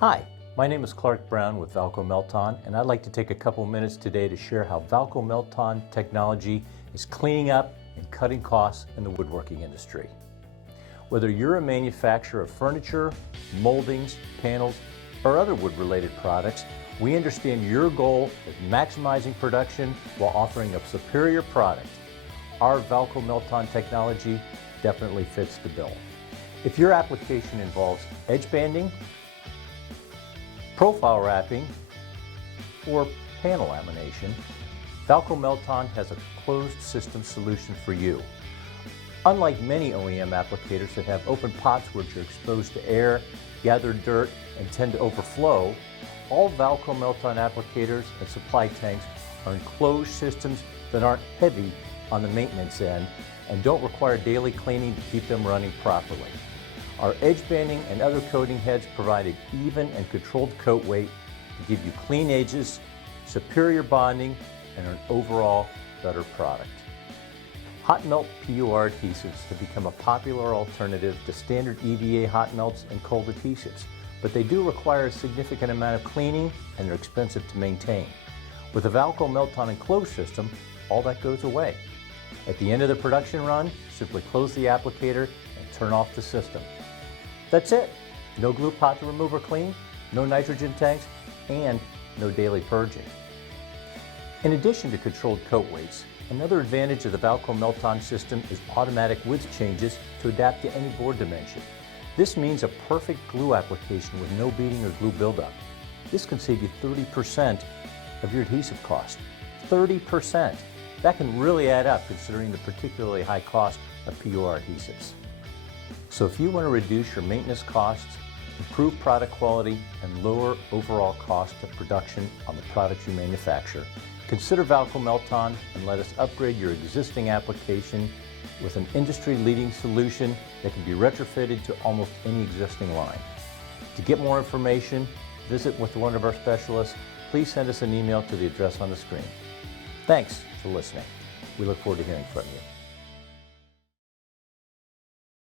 Hi, my name is Clark Brown with Valco Melton, and I'd like to take a couple minutes today to share how Valco Melton technology is cleaning up and cutting costs in the woodworking industry. Whether you're a manufacturer of furniture, moldings, panels, or other wood-related products, we understand your goal is maximizing production while offering a superior product. Our Valco Melton technology definitely fits the bill. If your application involves edge banding, profile wrapping, or panel lamination, Valco Melton has a closed system solution for you. Unlike many OEM applicators that have open pots which are exposed to air, gather dirt, and tend to overflow, all Valco Melton applicators and supply tanks are enclosed systems that aren't heavy on the maintenance end and don't require daily cleaning to keep them running properly. Our edge banding and other coating heads provide an even and controlled coat weight to give you clean edges, superior bonding, and an overall better product. Hot melt PUR adhesives have become a popular alternative to standard EVA hot melts and cold adhesives, but they do require a significant amount of cleaning and they're expensive to maintain. With the Valco Melton enclosed system, all that goes away. At the end of the production run, simply close the applicator and turn off the system. That's it. No glue pot to remove or clean, no nitrogen tanks, and no daily purging. In addition to controlled coat weights, another advantage of the Valco Melton system is automatic width changes to adapt to any board dimension. This means a perfect glue application with no beading or glue buildup. This can save you 30% of your adhesive cost. 30%! That can really add up considering the particularly high cost of PUR adhesives. So if you want to reduce your maintenance costs, improve product quality, and lower overall cost of production on the products you manufacture, consider Valco Melton and let us upgrade your existing application with an industry-leading solution that can be retrofitted to almost any existing line. To get more information, visit with one of our specialists. Please send us an email to the address on the screen. Thanks for listening. We look forward to hearing from you.